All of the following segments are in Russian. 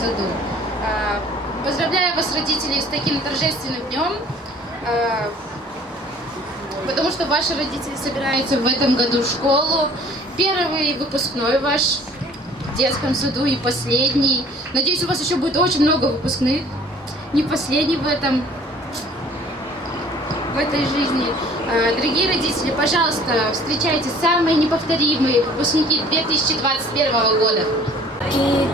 саду. Поздравляю вас, родители, с таким торжественным днем, потому что ваши родители собираются в этом году в школу. Первый выпускной ваш в детском саду и последний. Надеюсь, у вас еще будет очень много выпускных, не последний в этой жизни. Дорогие родители, пожалуйста, встречайте самые неповторимые выпускники 2021 года. И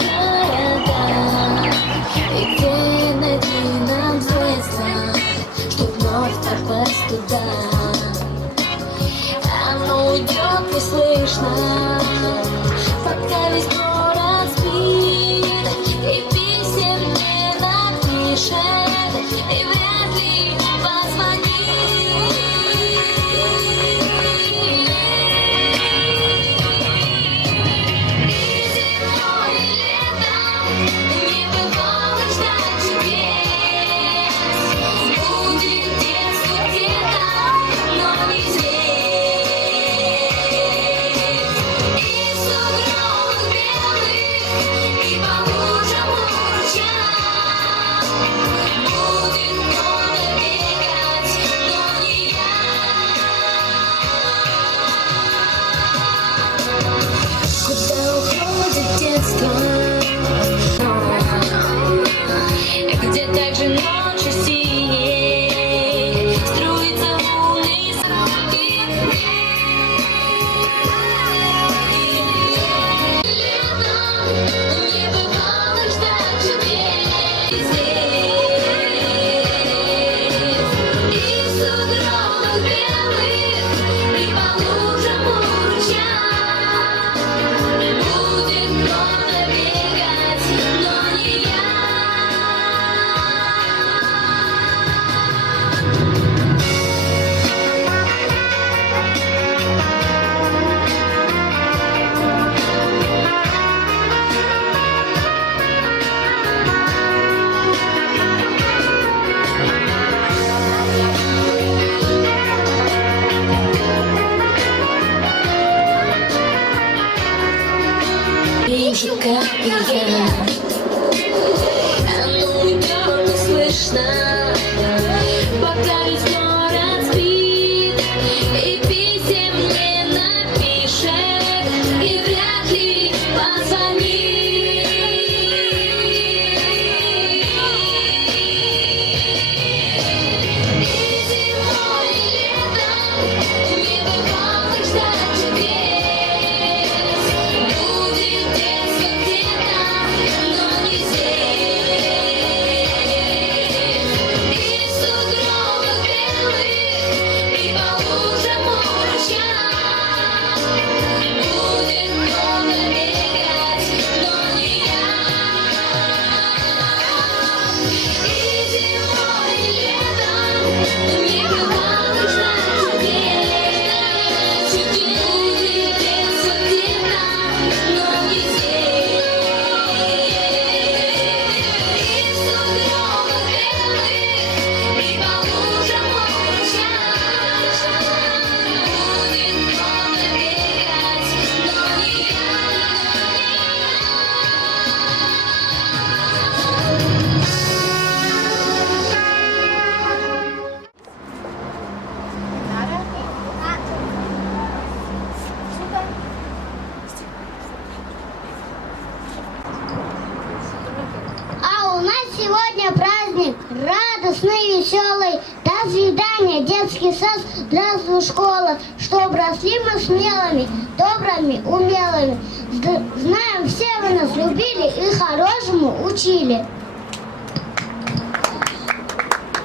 где найти нам звезда, чтоб вновь попасть туда? Оно уйдет неслышно, пока весь город спит, и писем не напишет, и вряд ли позвонит. Где также ночью синей струится лунный свет. Летом не бывало ждать чудес и в сугробах белых, и по лужам у ручья будет кто-то бегать, но не я. Вижу, как и я, оно уйдет неслышно, пока весь город спит, и писем не напишет, и вряд ли позвонит. И зимой, и летом не бывало ждать чудес. Будет детство где-то, но не здесь. И в сугробах белых, и по лужам у ручья будет много бегать, но не я. И зимой, и летом не бывало ждать чудес. Будет детство где-то, но не здесь. И в сугробах белых, и по лужам у ручья будет кто-то бегать, но не я. А у нас сегодня праздник радостный, веселый. До свидания, детский сад, здравствуй, школа. Чтоб росли мы смелыми, добрыми, умелыми. Знаем, все вы нас любили и хорошему учили.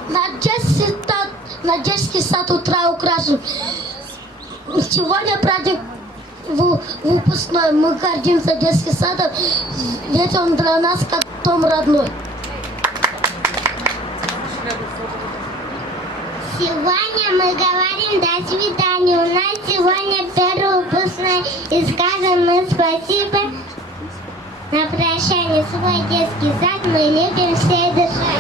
Наш детский сад утра украшен. Сегодня праздник выпускной. Мы гордимся детским садом, ведь он для нас как дом родной. Сегодня мы говорим до свидания. У нас сегодня первый выпускной. И скажем мы спасибо. На прощание свой детский сад мы любим всей душой.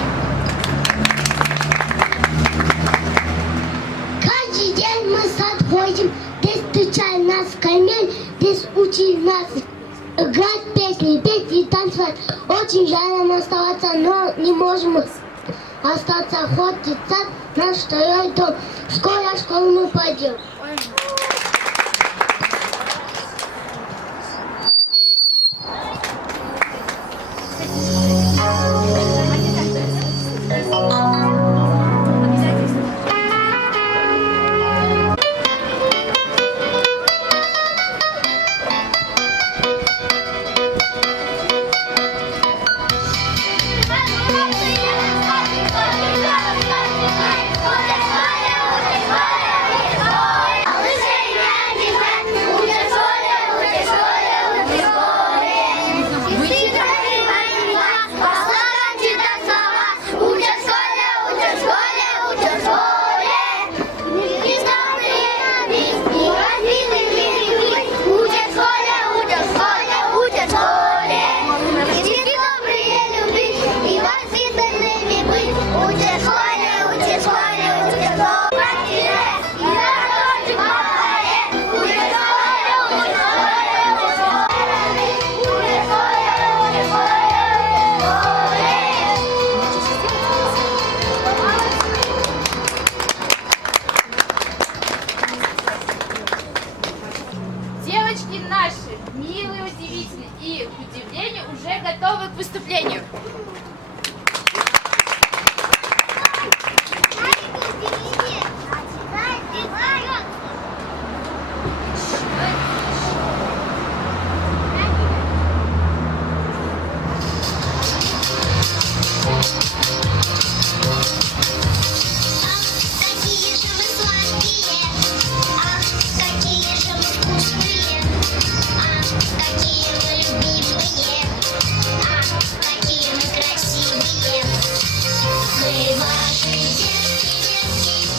Каждый день мы в сад ходим. Здесь встречает нас камень. Здесь учит нас играть песни, петь и танцевать. Очень жаль нам оставаться, но не можем остаться. Хочется наш второй дом. Скоро в школу мы пойдем. Девочки наши, милые, удивительные и, к удивлению, уже готовы к выступлению. Какие же мы сладкие, ах, какие же мы вкусные, ах, какие мы любимые, ах, какие мы красивые. Мы ваши детки, детки,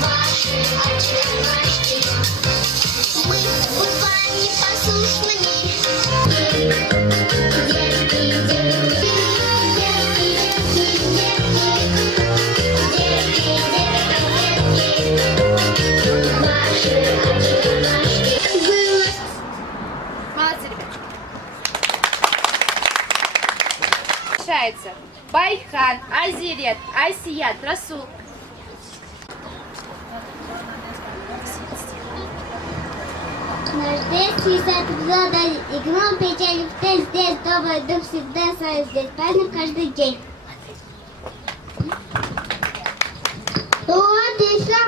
ваши очаровашки, мы вам непослушными. Молодцы, ребята. Решается Байхан, Азирет, Айсият, Расул. Наш детский сад задай, и гном печали в тест здесь, добрый дух всегда с нами здесь, праздник каждый день. Вот и шла,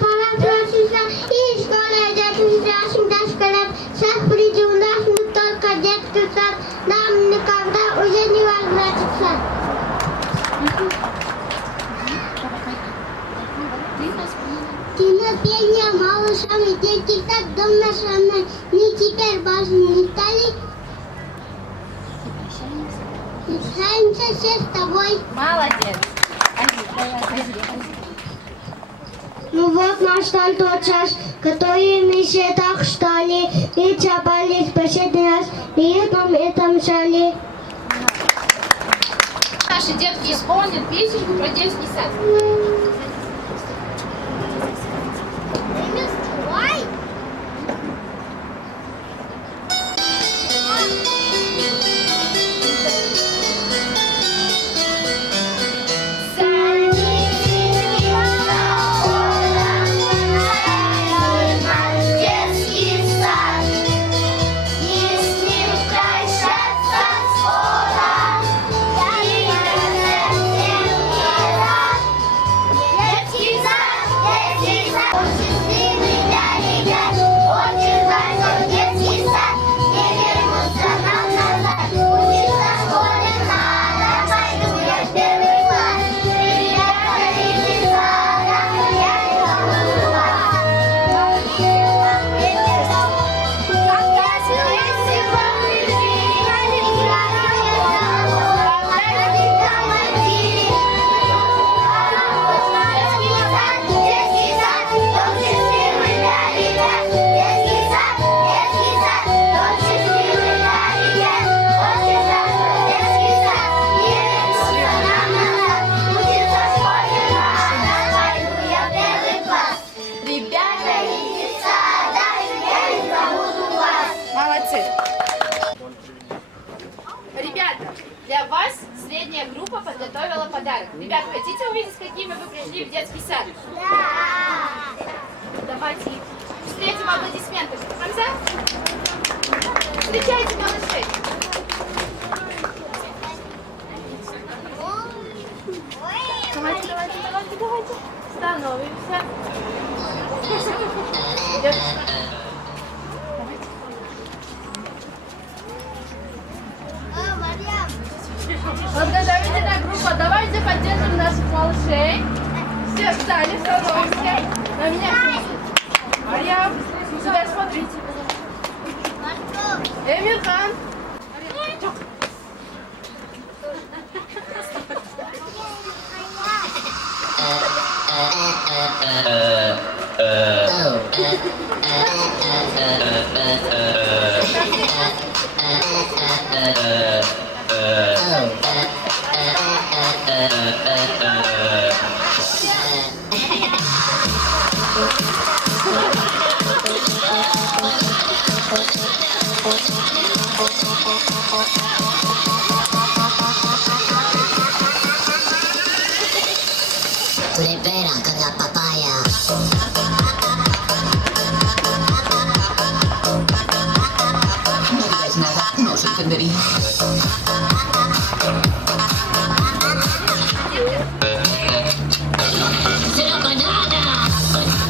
пора проситься, и школа идет учителяшек до школы. Сейчас придем в наш не только детский сад, нам никогда уже не возвратиться. Кинопение малышам и детский сад, дом наш родной. Мы теперь важны не стали. Прощаемся все с тобой. Молодец. Ну вот настал тот час, который мы все так ждали. И собрались последний раз, и в этом зале. Наши детки исполнят песенку про детский сад. Детский сад, и с ним прощаться скоро. Я не рад, последняя группа подготовила подарок. Ребят, хотите увидеть, с какими вы пришли в детский сад? Да. Давайте их встретим аплодисментами. Хамза? Встречайте малышей. Давайте. Становимся. Идет. Подготовительная группа. Давайте поддержим наших малышей. Все встали, становимся. На меня. Марьям, сюда смотрите. Эмирхан. Tu eres vera con la papaya. No digas nada, no se entendería. ¡Será banana! ¡Será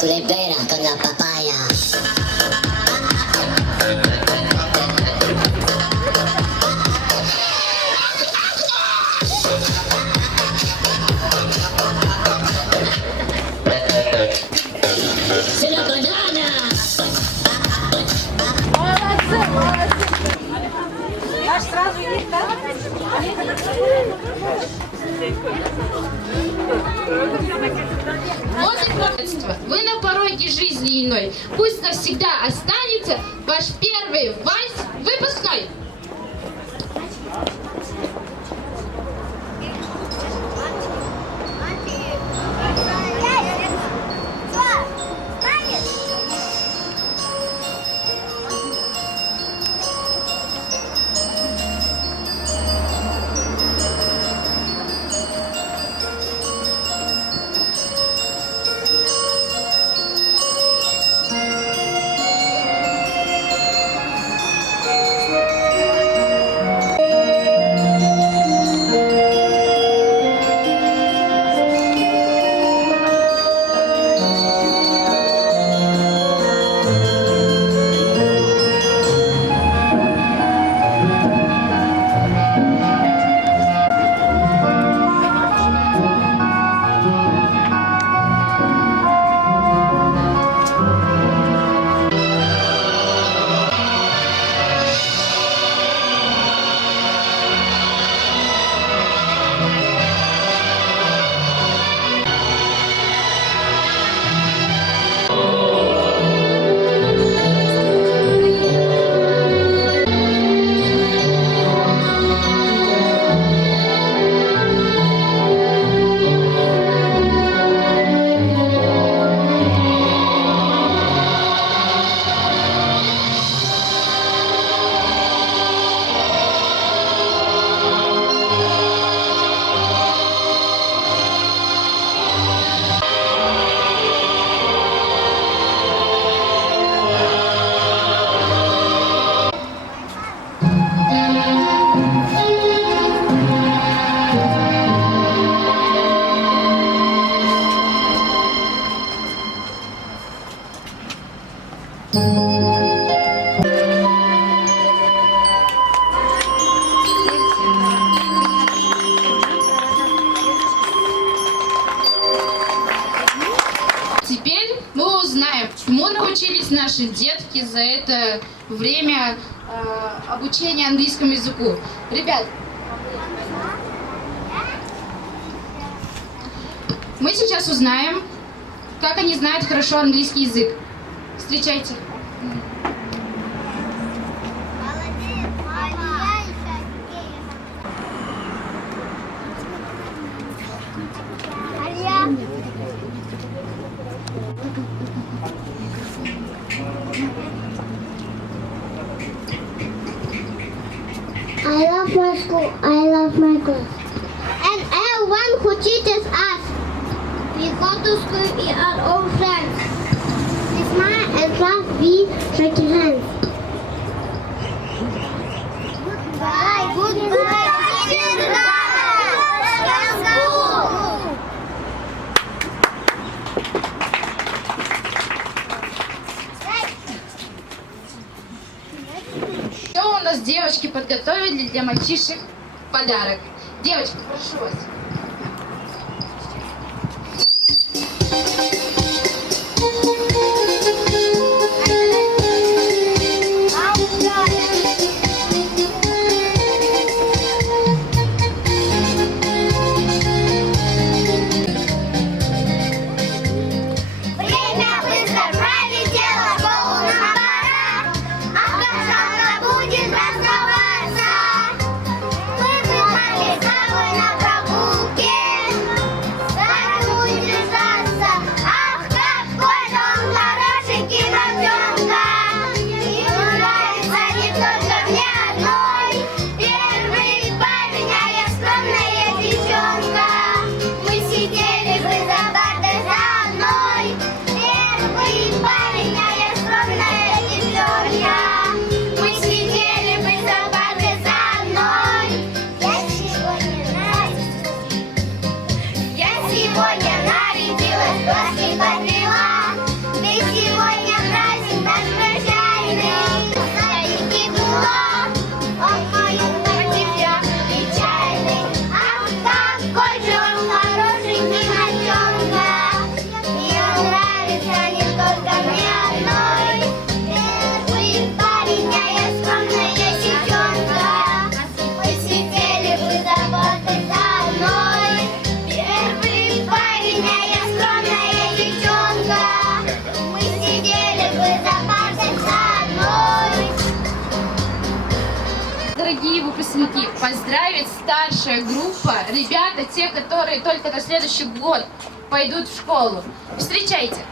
Tu eres vera con la papaya. ¡Se la banana! Вот и детство. Вы на пороге жизни иной. Пусть навсегда останется ваш первый вальс выпускной. научились наши детки за это время обучения английскому языку? Ребят, мы сейчас узнаем, как они знают хорошо английский язык. Встречайте. I love my school. I love my class. And everyone who teaches us. We go to school. We are all friends. We smile and laugh. We shake hands. Goodbye. Goodbye. Что у нас девочки подготовили для мальчишек подарок? Девочки, прошу вас. Время быстро пролетело, школу нам пора. Ах, как жалко будет расставаться. Мы бежали с тобой на прогулке, так будет держаться. Ах, какой же он хорошенький котенка. Ему нравится не только мне одной. Первый парень, а я скромная девчонка. Мы сидели бы за партой заодной. Первый парень, а я скромная девчонка. Мы сидели бы за партой заодной. Я сегодня нарядилась, глазки подвела. Ведь сегодня праздник наш прощальный. Старенький было, он мою котика печальный. Ах, какой же он хорошенький котенка. Мне нравится не только мне одной. Первый парень, а я скромная девчонка. Мы сидели бы за партой заодной. Первый парень, а я скромная девчонка. Мы сидели бы за партой заодной. Дорогие выпускники, поздравить старшая группа, ребята, те, которые только на следующий год пойдут в школу. Встречайте.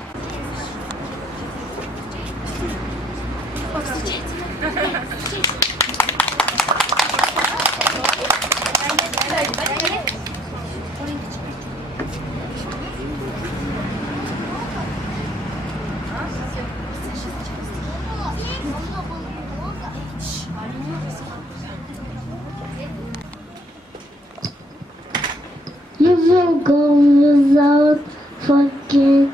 You will go without forgetting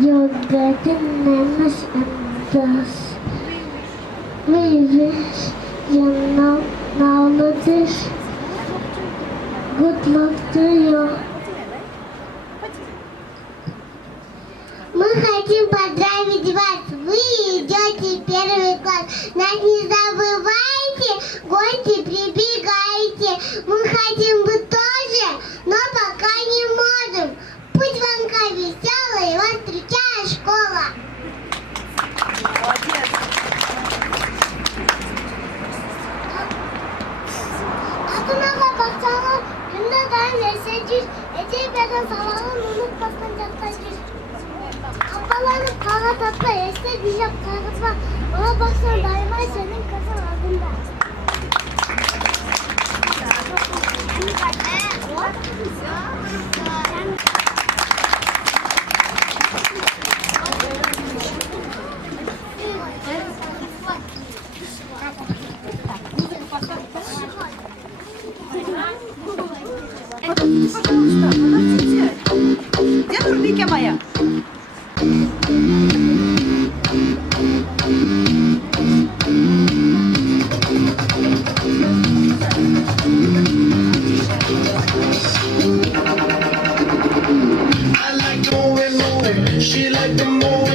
your getting names and dust. We wish you knowledge. Good luck to you. Мы хотим поздравить вас. Вы идете в первый класс. Нас не забывайте, гости прибегайте. Мы хотим быть тоже, но пока не можем. Пусть вам веселая, вас встречает школа. Ата-анаға бақсаңыз, күнде дайын есе жүр. Әдебиеттен салағын ұмытпастан жатқа жүр. Қапаланып қағат атпа, есте билеп қағытпа. Оға бақсан дайымай сенің кызың алдында. Пожалуйста, подождите. Где турники моя? I like moving, moving. She like the moving.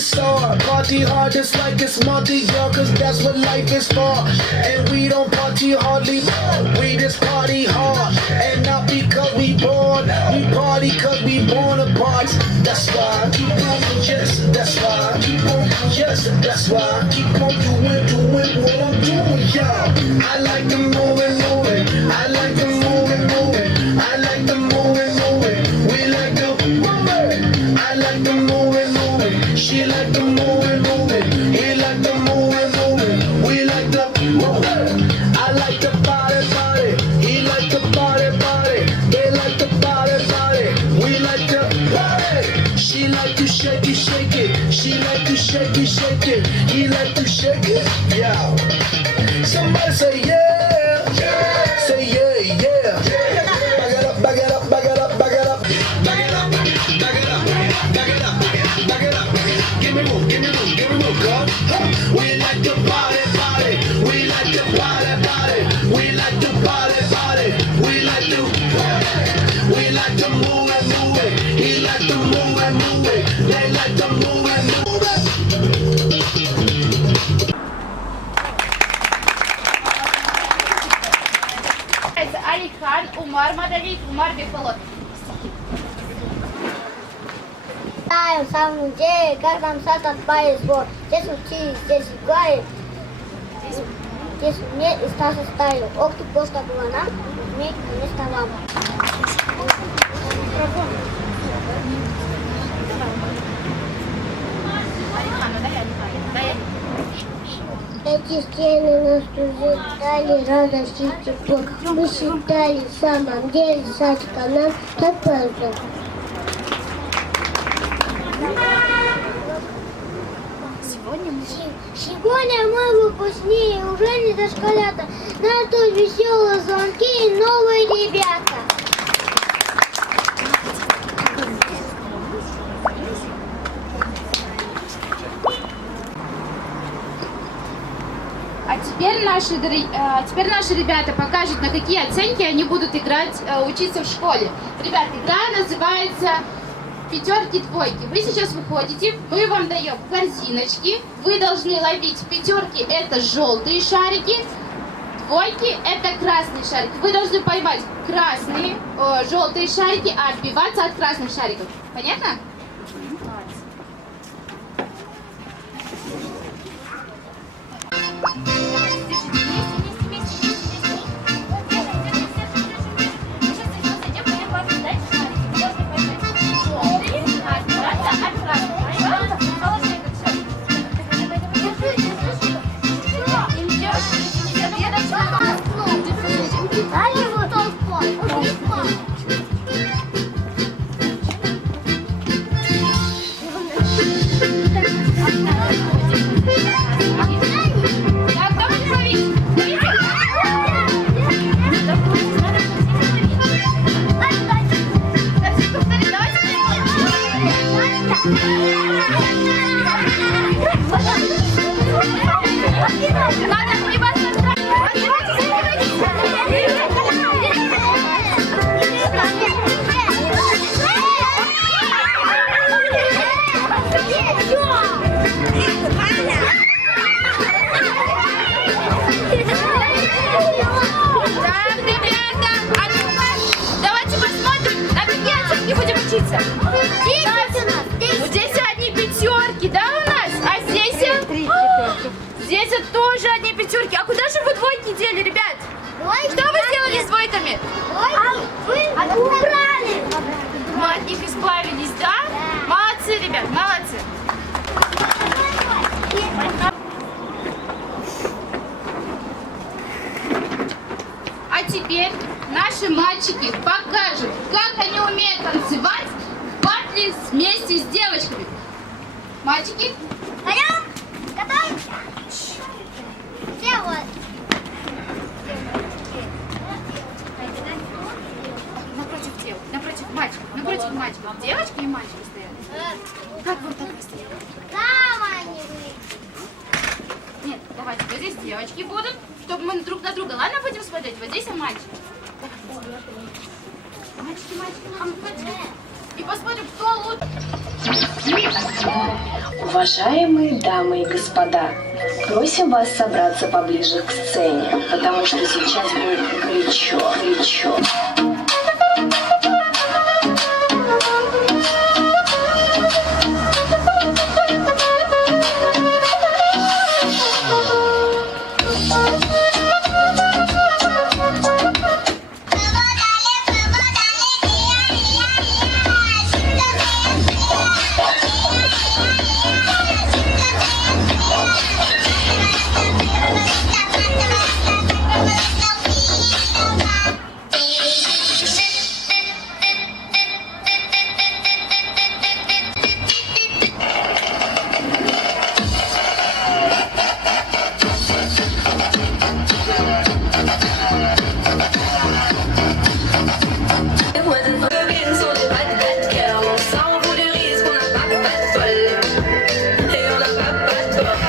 star. Party hard just like it's monthly, girl, cause that's what life is for. And we don't party hardly, we just party hard. And not because we born, we party cause we born apart. That's why I keep on, yes, that's why I keep on, yes, that's why I keep on doing what I'm doing, y'all. I like the moving, I like the moving, I like the moving, we like the moving, I like the moving, she like the moving, he like the moving, we like the moving. I like the body, he like the body, they like the body, we like the body. She like to shake it, she like to shake it, he like to shake it, yeah. Somebody say yeah, say yeah, yeah. Back it up, back it up, back it up, back it up, back it up, back it up, back it up, back it up. Give me more, girl. We like the body, we like the body, we like the body, we like the body, we like the moving, he like the moving, they like the moving. Алихан, Умар Мадалит, Умар Бехолот. Знаем в самом деле, как нам сад повезло. Здесь учились, здесь играли, здесь мне и Стаса ставили. Ох ты, просто было нам, вместе вместо вам. Эти стены нас уже дали радость и тепло. Мы считали в самом деле садика нам так повезло. Сегодня мы выпускники, уже не дошколята. Нас тут веселые звонки и новые ребята. Теперь наши ребята покажут, на какие оценки они будут играть, учиться в школе. Ребят, игра называется пятерки-двойки. Вы сейчас выходите, мы вам даем корзиночки. Вы должны ловить пятерки, это желтые шарики, двойки это красные шарики. Вы должны поймать желтые шарики, а отбиваться от красных шариков. Понятно? Здесь одни пятерки, да, у нас? А здесь? Здесь тоже одни пятерки. А куда же вы двойки дели, ребят? Что вы сделали с двойками? Вы убрали. Мы от них избавились, да? Молодцы, ребят, молодцы. А теперь наши мальчики покажут, как они умеют танцевать в батле вместе с девочками. Мальчики? Встаем, готовимся. Все вот. Напротив мальчиков. Девочки и мальчики стоят. Как вот так стоят? Там они вы. Нет, давайте, вот здесь девочки будут, чтобы мы друг на друга, ладно, будем смотреть? Вот здесь мальчики. Мальчики. и посмотрим, кто лучше. Уважаемые дамы и господа, просим вас собраться поближе к сцене, потому что сейчас будет горячо.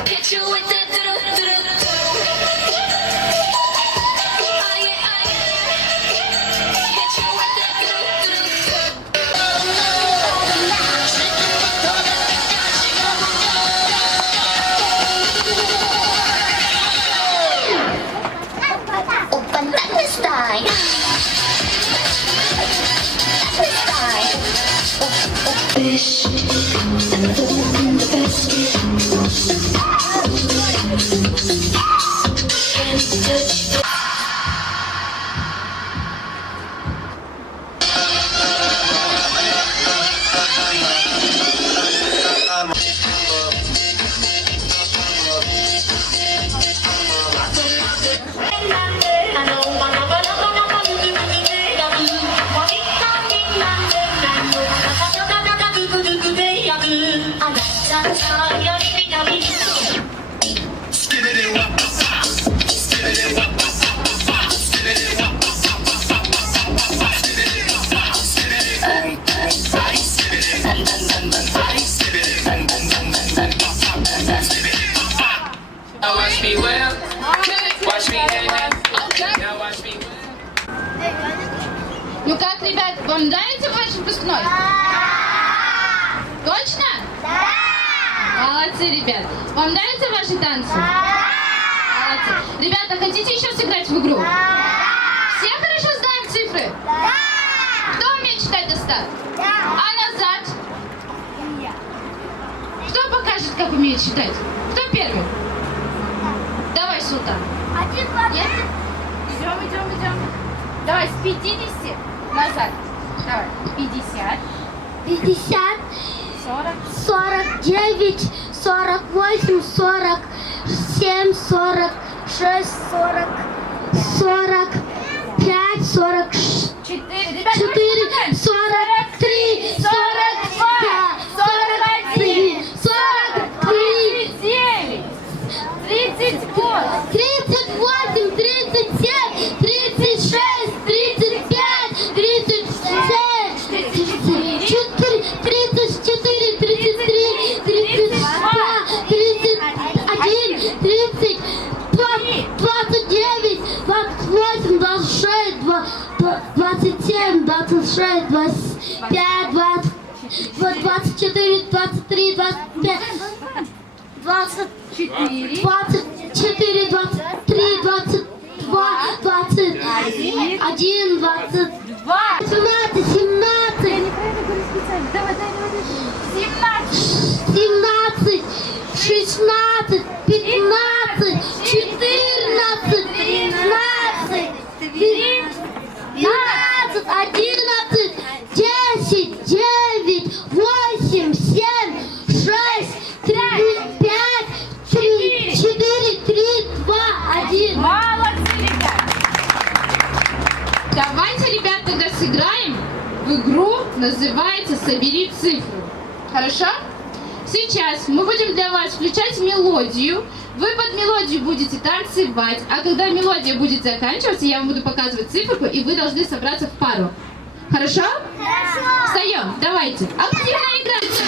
Hit you with that do-do-do-do-do. Oh yeah, oh yeah. Hit you with that do-do-do-do. Now watch me well. Watch me now watch me well. Ну как, ребят, вам нравится ваш выпускной? Точно? Молодцы, ребят. Вам нравятся ваши танцы? Молодцы. Ребята, хотите еще сыграть в игру? Все хорошо знаем цифры? Кто умеет читать до 100? А назад? Кто покажет, как умеет считать? Кто первый? Давай, Султан. Нет? Идем. Давай, с 50 назад. Давай, 50. 50, 40. 49, 48, 47, 46, 40, 45, 46. 4. Ребята, 4, 43, 45, 43, 43, 39. 38. 38, 37, 36, 35, 37, 34, 34, 33, 32, 31, 30, 29, 28, 26, 27, 26, 25, 24, 23, 25, 24, 23, 22, 21, 22, 17, 17, 17, 16, 15, 14, 13, 12, 11, 10, 9, 8, 7, 6, 5, 3, 4, 3, 2, 1. Молодцы, ребят. Давайте, ребят, тогда сыграем в игру, называется «Собери цифру». Хорошо? Сейчас мы будем для вас включать мелодию. Вы под мелодию будете танцевать, а когда мелодия будет заканчиваться, я вам буду показывать циферку, и вы должны собраться в пару. Хорошо? Хорошо. Встаем, давайте. Активно играть.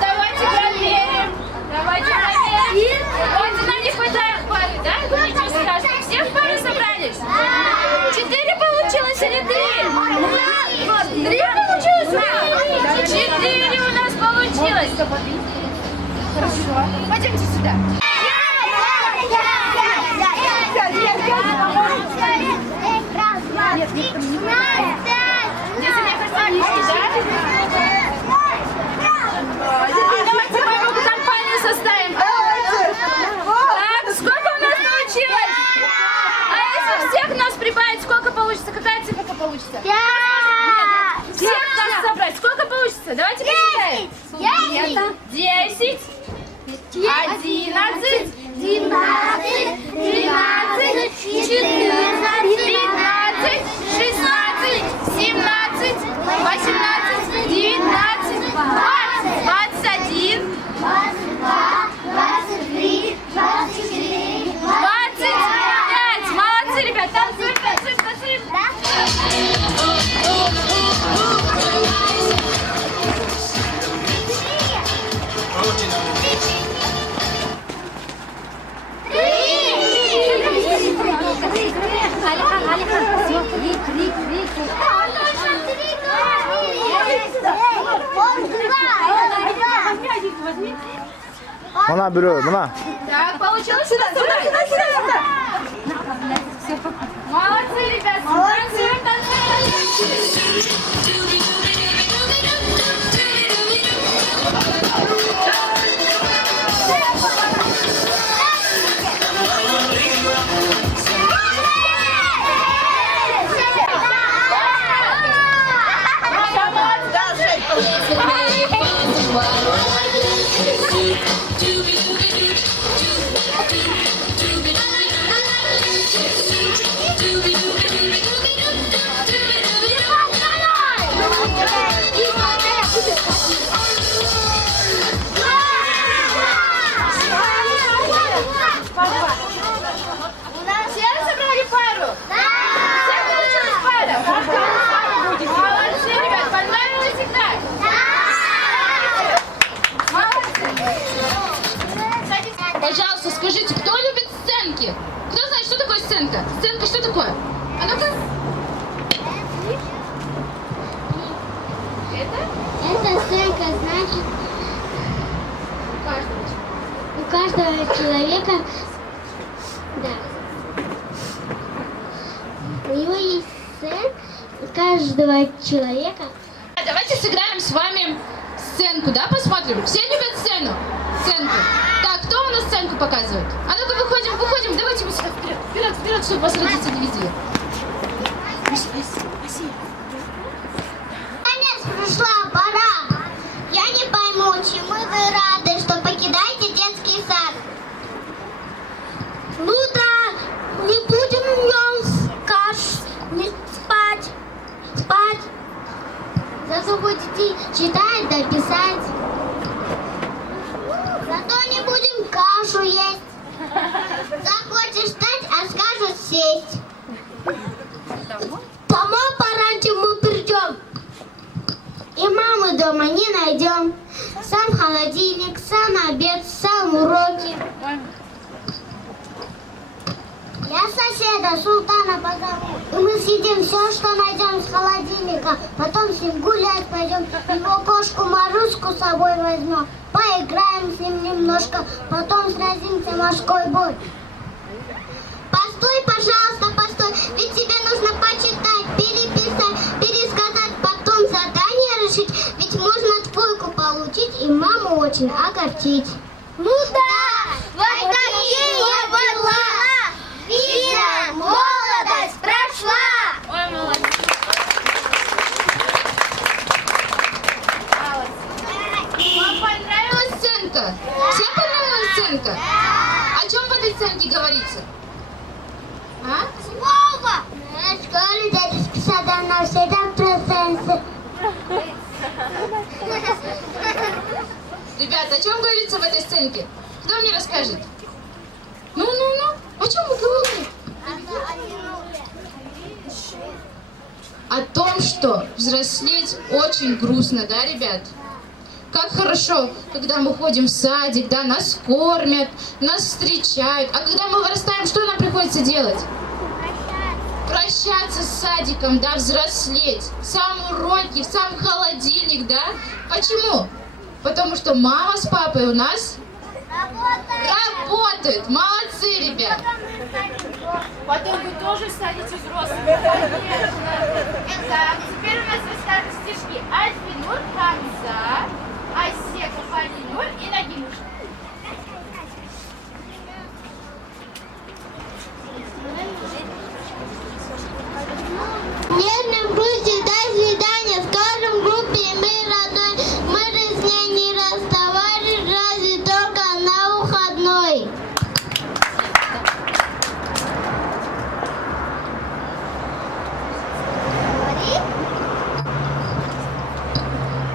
Давайте проверим. Давайте проверим. Вот она не хватает пары, да? Ну, ничего страшного. Все в пару собрались? 4 получилось или 3? 3 получилось? 4 у нас получилось. Хорошо. Пойдемте сюда. Здесь, мне кажется, низкий, да? Давайте мы его компанию составим. Так, сколько у нас получилось? А если всех нас прибавить, сколько получится? Какая цифра получится? 5! Нет, всех нас собрать. Сколько получится? Давайте посчитаем. 10, 11, 12, 13, 14, 15, 16, 17, 18, 19, 20, 21, 25. Молодцы, ребят, танцуем, танцуем, танцуем. Мына бирөө, мына. Так, получилось? Сюда. Молодцы, ребят. Танцуем, Все собрали пару? Да! Все получилась пара? Молодцы, ребят, понравилось играть? Да! Молодцы! Пожалуйста, скажите, кто любит сценки? Кто знает, что такое сценка? Сценка что такое? А ну-ка. Это? Это сценка, значит, у каждого человека, да, у него есть сцена, у каждого человека. Давайте сыграем с вами сценку, да, посмотрим? Все любят сцену? Сценку. Так, кто у нас сценку показывает? А ну-ка, выходим, давайте мы сюда вперед, чтобы вас родители видели. Наконец пришла пора. Я не пойму, чему вы рады, что покидаете детский сад. Ну да, не будем днем не спать. Зато будете читать да писать. Зато не будем кашу есть. Захочешь встать, а скажут сесть. Домой пораньше мы придем. И мамы дома не найдем. Сам холодильник, сам обед, сам уроки. Я соседа Султана позову. И мы съедим все, что найдем с холодильника. Потом с ним гулять пойдем. Его кошку Маруску с собой возьмем. Поиграем с ним немножко. Потом сразимся морской бой. Постой, пожалуйста, постой. Ведь тебе нужно почитать, переписать, пересказать, потом задание решить. Ведь можно двойку получить и маму очень огорчить. Ну да, вот такие я была. Видно, молодость прошла. Ой, молодцы. Вам понравилась сценка? Всем понравилась сценка? О чем в этой сценке говорится? А? Слово! В школе детский сад навсегда процессы. Ребят, ребята, о чем говорится в этой сценке? Кто мне расскажет? Ну, о чем вы говорите? О том, что взрослеть очень грустно, да, ребят? Как хорошо, когда мы ходим в садик, да, нас кормят, нас встречают. А когда мы вырастаем, что нам приходится делать? Прощаться с садиком, да, взрослеть. Сам уроки, сам холодильник, да? Почему? Потому что мама с папой у нас работают. Молодцы, ребят. Потом вы тоже станете взрослыми, конечно. Итак, теперь у нас расскажут стишки Альфинур, Хамза, Айсека, Фалинур и Нагимуш. Нежным грусти до свидания, скажем группе мы родной, мы же с ней не расставались, разве только на выходной.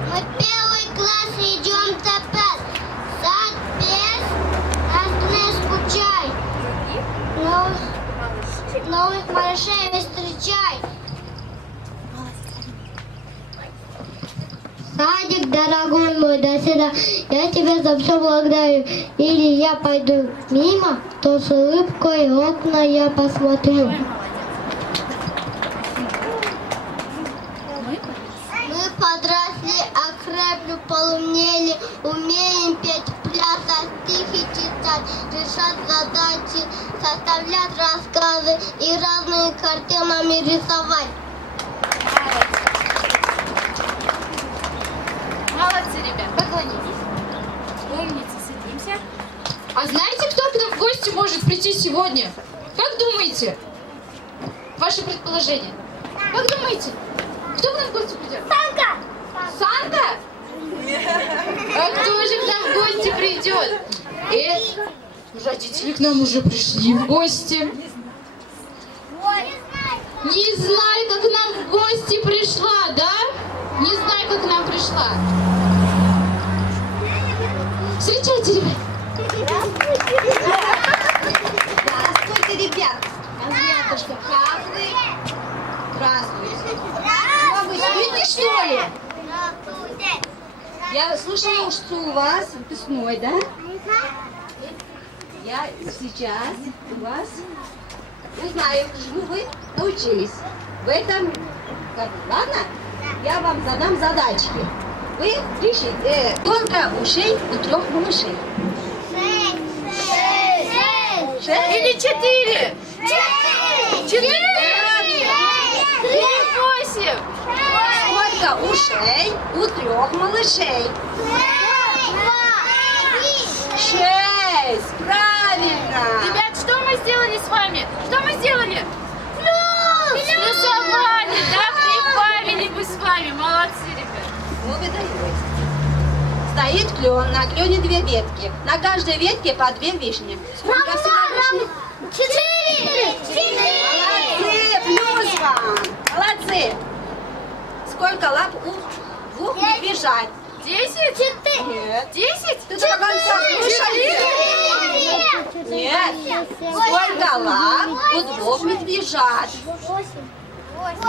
Мы первый класс идем топать, сад без, нас не скучай, новых малышей встречай. Садик, дорогой мой, до свидания, я тебя за все благодарю. Или я пойду мимо, то с улыбкой в окна я посмотрю. Мы подросли, окрепли, полумнели, умеем петь, плясать, стихи читать, решать задачи, составлять рассказы и разными картинами рисовать. Молодцы, ребят, поклонитесь. Умницы, садимся. А знаете, кто к нам в гости может прийти сегодня? Как думаете? Ваше предположение. Как думаете? Кто к нам в гости придет? Санка! Санта? А кто же к нам в гости придет? Родители к нам уже пришли в гости. Не знаю, как к нам в гости пришла, да? Не знаю, как к нам пришла. Встречайте, ребят. Здравствуйте, ребят. Ребятушка, как вы? Здравствуйте. А вы спите, что ли? Я слушаю, что у вас выпускной, да? Я сейчас у вас узнаю, чему вы научились в этом году. Ладно? Я вам задам задачки. Вы решите, сколько ушей у 3 малышей? 6. Или 4. 4. 8. Сколько ушей у 3 малышей? 6. Правильно. Ребят, что мы сделали с вами? Что мы сделали? Плюсовали, да? Прибавили бы с вами. Молодцы, ребят. Ну, вы даете. Стоит клен, на клене 2 ветки. На каждой ветке по 2 вишни. Сколько всего вишни? 4. Молодцы, плюс вам. Молодцы. Сколько лап у 2 медвежат? 10? Нет. 10? Ты до конца слушай. Нет. Сколько лап у 2 медвежат?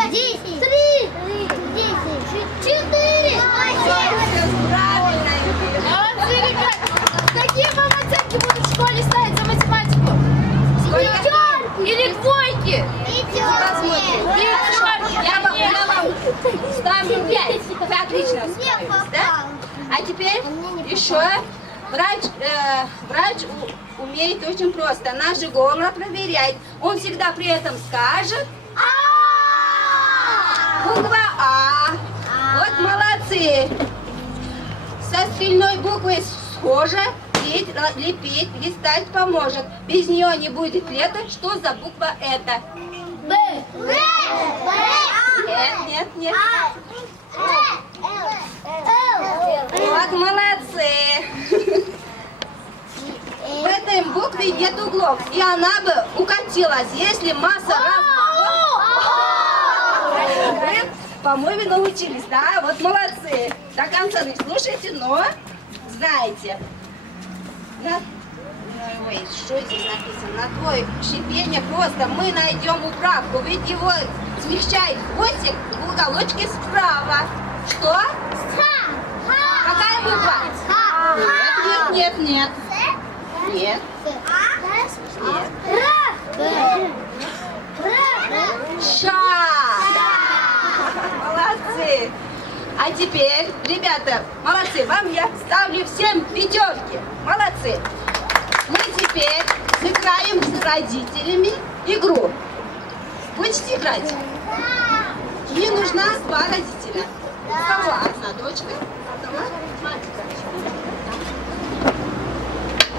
10. 3. 10. 4. Правильно. Молодцы, ребят. Какие вам оценки будут в школе ставить за математику? Или двойки? Я вам ставлю 5. 5 отлично справились, да? А теперь еще врач умеет очень просто. Наш голос проверяет. Он всегда при этом скажет буква А. Вот молодцы. Со остальной буквой схоже. Лепить, листать поможет. Без нее не будет лета. Что за буква это? Б. Нет. Вот молодцы. В этой букве нет углов, и она бы укатилась, если масса Вы, по-моему, научились, да? Вот молодцы. До конца не слушайте, но знаете. Ой, что здесь написано? На твое шипение просто мы найдем управку, ведь его смягчает хвостик в уголочке справа. Что? Какая буква? Нет. Нет. Ша. Молодцы. А теперь, ребята, молодцы, вам я ставлю всем пятерки. Молодцы. Мы теперь сыграем с родителями игру. Будете играть? Мне нужна 2 родителя. У кого одна дочка, у кого мальчик.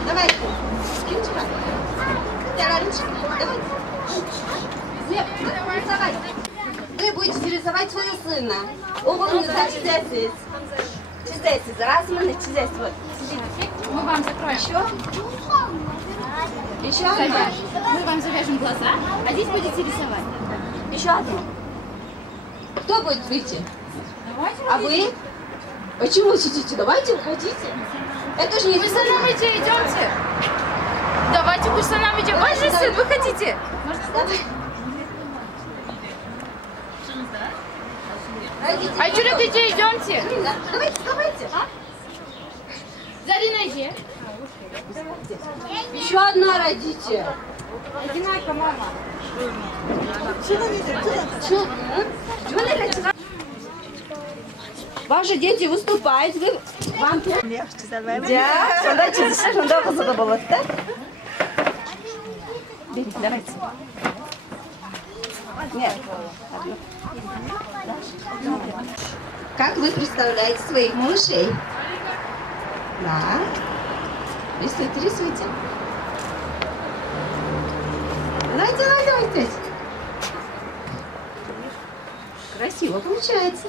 Давайте, скиньте Ранечка, давайте. Нет, рисовать. Вы будете рисовать своего сына. Умница, чудесец. Чудесец, раз мы на чудесец. Вот. Мы вам закроем. Еще одна. Мы вам завяжем глаза, а здесь будете рисовать. Еще одну. Кто будет выйти? А вы? Почему сидите? Давайте уходите. Это же не... Вы с нами идемте. Давайте вы с нами идем. Ваш же сын, вы хотите? А что идите, идемте. Давайте. Зарина, иди. Еще одна родите. Ваши дети выступают, вы вам легче давайте. Сонда чизишь, сонда кызыгы болот да? Давайте. Нет. Как вы представляете своих малышей? Да. Рисуйте. Давайте. Красиво получается.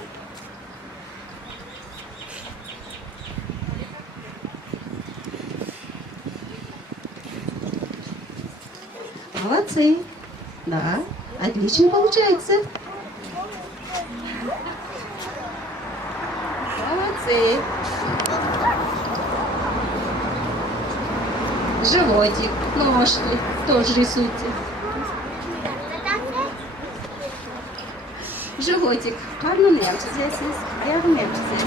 Молодцы. Да, отлично получается. Молодцы. Животик, ножки тоже рисуйте. Животик. Karnını yapacağız. Yardım yapacağız.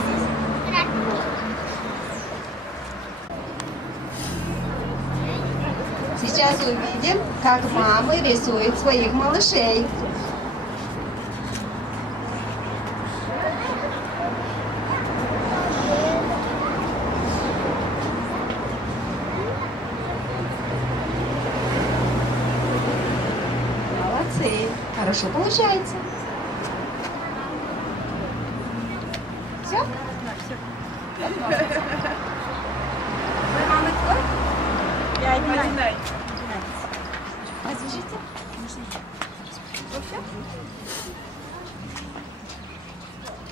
Сейчас увидим, как мамы рисуют своих малышей. Молодцы. Хорошо получается. Все? Вы мамы кто? Я Одинай. Разрешите? Ну все?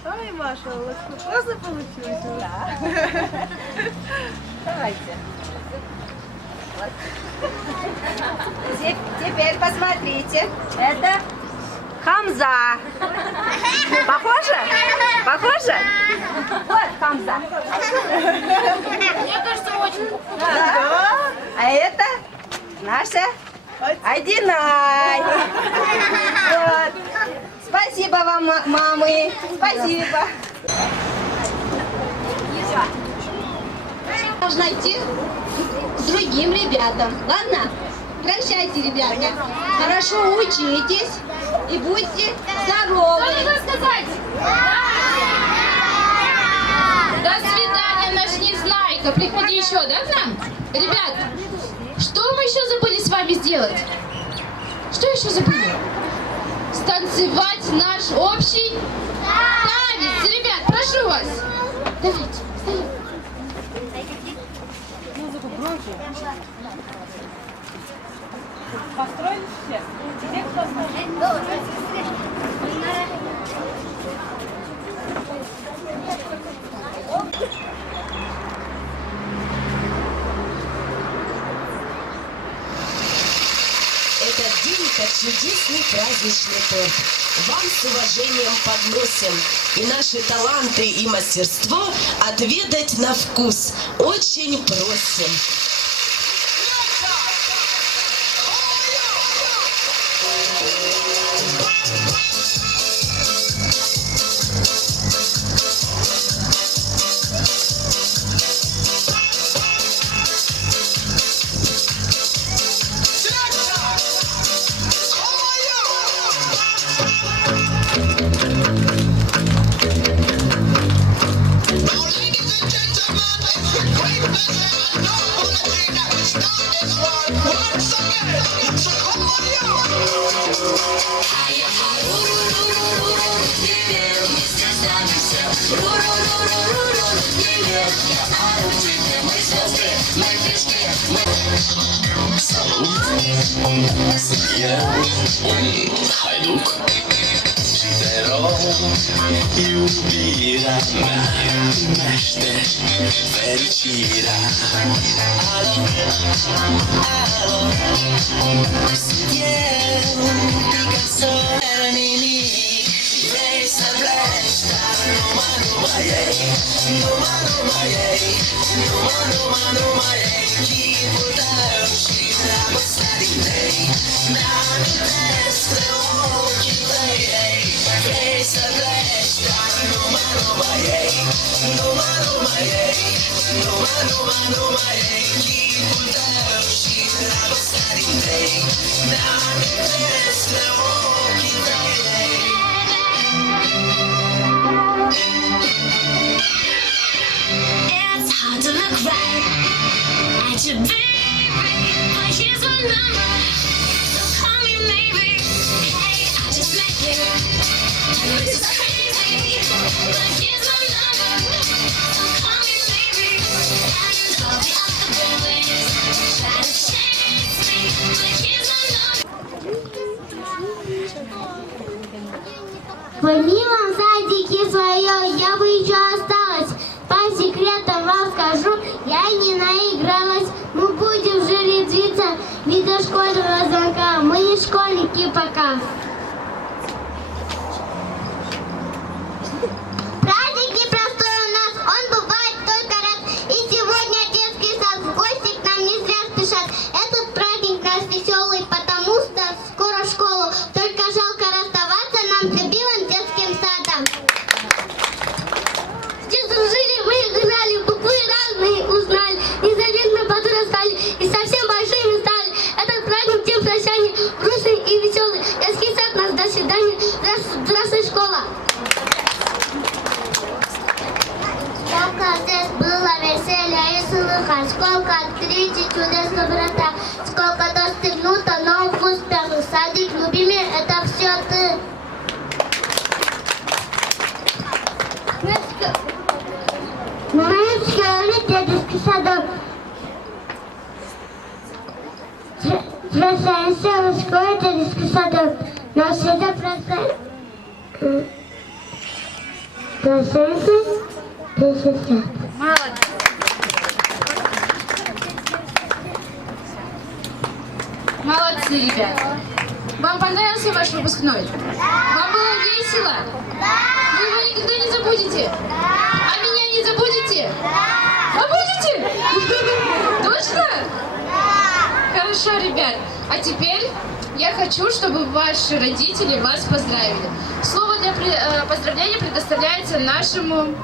Ой, Маша, у вас классно получилось. Да. Давайте. Теперь посмотрите. Это Хамза. Похоже? Похоже? Вот Хамза. Мне кажется, очень похоже. Да. А это наша Одинай. Вот. Спасибо вам, мамы. Спасибо. Нужно идти к другим ребятам. Ладно? Прощайте, ребята. Хорошо учитесь и будьте здоровы. Что нужно сказать? До свидания, наш Незнайка. Приходи еще, да, к нам? Ребята, что мы еще забыли с вами сделать? Что еще забыли? Станцевать наш общий танец. Ребят, прошу вас. Давайте, встаем. Построили все? Где кто стал? Этот день этот чудесный праздничный торт. Вам с уважением подносим и наши таланты и мастерство отведать на вкус. Очень просим. Хайдук Житеро Любira Mește fericirea Alo, alo Sunt eu, Picasso nimic Vrei să pleci, dar numai ei Numai ei Numai ei Chipul tău și dragostea din tei Mi-amintesc de ochii tăi Vrei să pleci, dar numai ei Numai ei Numai ei Chipul tău și dragostea din tei Mi-amintesc de ochii tăi It's hard to look right at your baby, but here's my number, so call me maybe. Hey, I just met you, and this is crazy, but here's my number, so call me maybe. And all the other boys try to chase me, but here's my number. В милом садике своем я бы еще осталась. По секретам вам скажу, я не наигралась. Мы будем же резвиться, ведь до школьного звонка мы не школьники пока. Праздник непростой у нас, он бывает только раз. И сегодня детский сад в гости к нам не зря спешат. Этот праздник у нас веселый, потому что скоро в школу. Только жалко расставаться нам с любимым детским садом. Здесь дружили, мы играли, буквы разные узнали, незаметно подрастали и совсем большими стали. Этот праздник тем прощания, грустный и веселый. Детский сад нас до свидания, здравствуй, школа. Сколько здесь было веселья и слыха, сколько открытий, чудес доброта, сколько достигнуто новых успехов. Садик, любимый, это все ты. Мы в школе детский садок. Прощаемся в школе детский садок. Но всегда прощаемся детский сад. Молодцы, ребят. Вам понравился ваш выпускной? Вам было весело? Вы его никогда не забудете? А меня не забудете? Забудете? Точно? Хорошо, ребят. А теперь я хочу, чтобы ваши родители вас поздравили. Слово для поздравления предоставляется нашему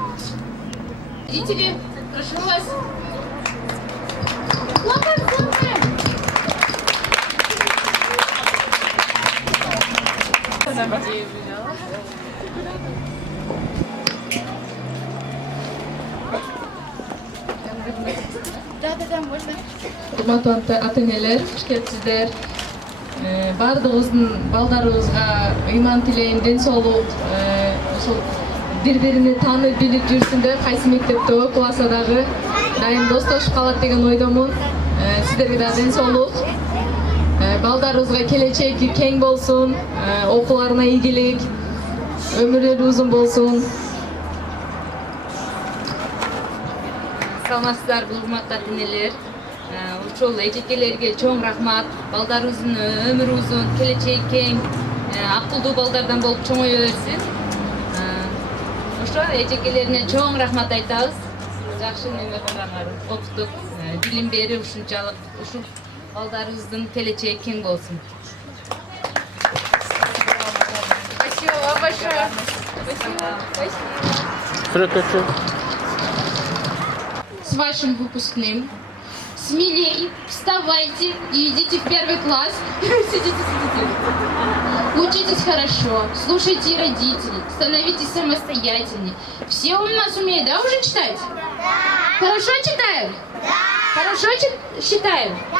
родители. Прошу вас. Урматтуу ата-энелер, куш келипсиздер. Баардыгыбыздын балдарыбызга ыйман тилейм, ден соолук, ошол бири-бирини таанып билип жүрсүндөр, кайсы мектепте окубаса дагы дайым достошуп калат деген ойдомун. Сиздерге да ден соолук. Балдарыбызга келечеги кең болсун, окууларына ийгилик, өмүрлөрү узун болсун. Саламатсыздарбы, урматтуу ата-энелер. Ошол эжекелерге чоң рахмат. Балдарыбыздын өмүрү узун, келечеги кең, акылдуу балдардан болуп чоңое берсин. Ошо эжекелерине чоң рахмат айтабыз. Жакшы неме кылгандар, окутуп, билим берип ушунчалык ушул балдарыбыздын келечеги кең болсун. Спасибо вам большое. Спасибо. С вашим выпускным. Смелей, вставайте и идите в первый класс. Сидите. Учитесь хорошо, слушайте родителей, становитесь самостоятельнее. Все у нас умеют, да, уже читать? Да. Хорошо читаем? Да. Хорошо считаем? Да.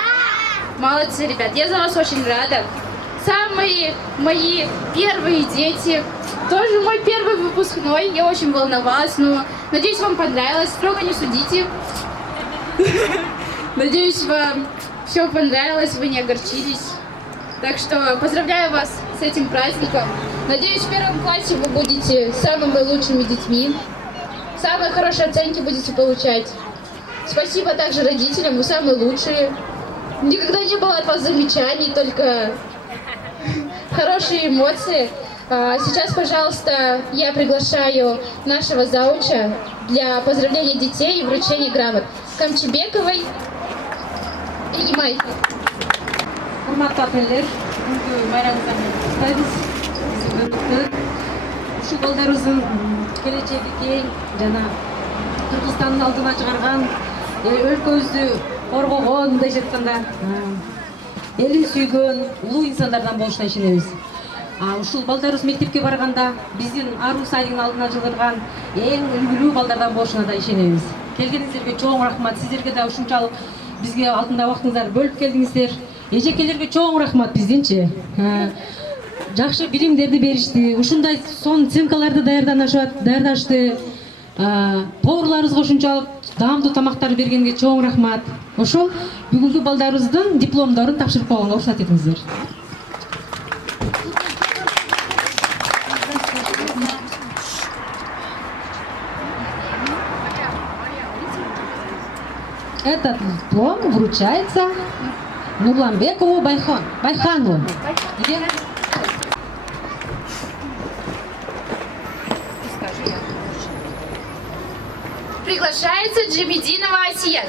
Молодцы, ребят, я за вас очень рада. Самые мои первые дети, тоже мой первый выпускной. Я очень волновалась, но надеюсь, вам понравилось. Строго не судите. Надеюсь, вам все понравилось, вы не огорчились. Так что поздравляю вас с этим праздником. Надеюсь, в первом классе вы будете самыми лучшими детьми. Самые хорошие оценки будете получать. Спасибо также родителям, вы самые лучшие. Никогда не было от вас замечаний, только хорошие эмоции. Сейчас, пожалуйста, я приглашаю нашего зауча для поздравления детей и вручения грамот. Камчебековой и Ямайки. Урматтуу ата-энелер, бүгүнкү майрамыңыздан куттуктайбыз. Биздин өрнөктөр ушул балдарыбыздын келечеги кең жана Кыргызстандын алдына чыгарган, өлкөбүздү коргогон, мындайча айтканда, элин сүйгөн улуу инсандардан болушуна ишенебиз. Ушул балдарыбыз мектепке барганда биздин аруу сайдын алдына чыгарган эң үлгүлүү балдардан болушуна да ишенебиз. Келгениңиздерге чоң рахмат. Сиздерге да ушунчалык бизге алдында убактыңыздарды бөлүп келдиңиздер. Эжекелерге чоң рахмат биздинчи. Жакшы билимдерди беришти. Ушундай сон цымкаларды даярдашты. Поварларыбызга ушунчалык даамдуу тамактар бергенге чоң рахмат. Ошол бүгүнкү балдарыбыздын дипломдорун тапшырып койгонго уруксат этиңиздер. Этот диплом вручается Нурланбекову Байхану. Где? Приглашается Джемидинова Асия.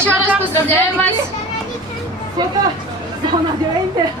Еще раз поздравляем вас. Фото зона дивейте.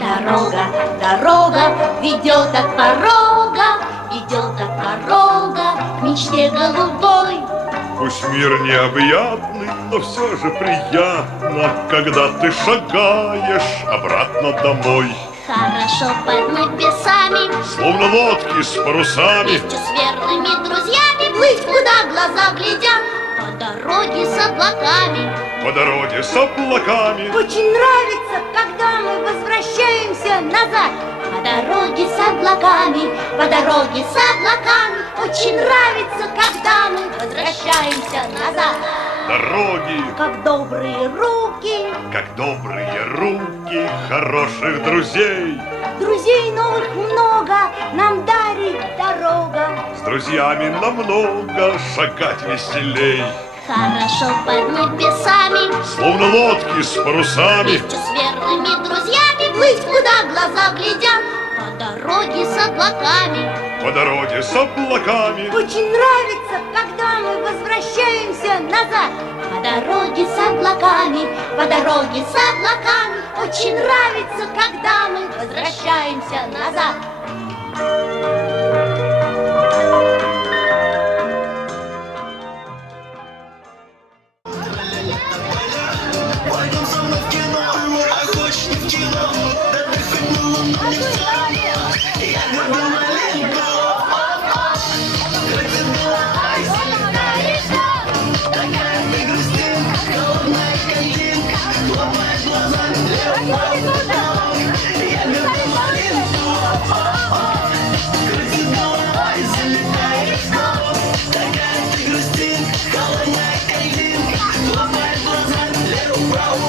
Дорога, дорога ведет от порога, ведет от порога к мечте голубой. Пусть мир необъятный, но все же приятно, когда ты шагаешь обратно домой. Хорошо под небесами, Словно лодки с парусами, вместе с верными друзьями плыть, куда глаза глядят, по дороге с облаками. по дороге с облаками. Очень нравится, когда мы возвращаемся назад. По дороге с облаками, по дороге с облаками. Очень нравится, когда мы возвращаемся назад. Дороги, Как добрые руки, как добрые руки хороших друзей. друзей новых много нам дарит дорога. С друзьями намного шагать веселей. Хорошо под небесами, Словно лодки с парусами, вместе с верными друзьями плыть, куда глаза глядят, по дороге с облаками. по дороге с облаками. Очень нравится, когда мы возвращаемся назад. По дороге с облаками, по дороге с облаками. Очень нравится, когда мы возвращаемся назад. Пойдем со мной в кино, а хочешь не в кино, да ты хоть на луну не встанешь. Я люблю маленько. Давай, залетаешь, такая ты грустинка, голодная картинка, хлопаешь глазами лево, право. Я люблю маленько. Крути головой, залетаешь, такая ты грустинка, голодная картинка, хлопаешь глазами лево, право.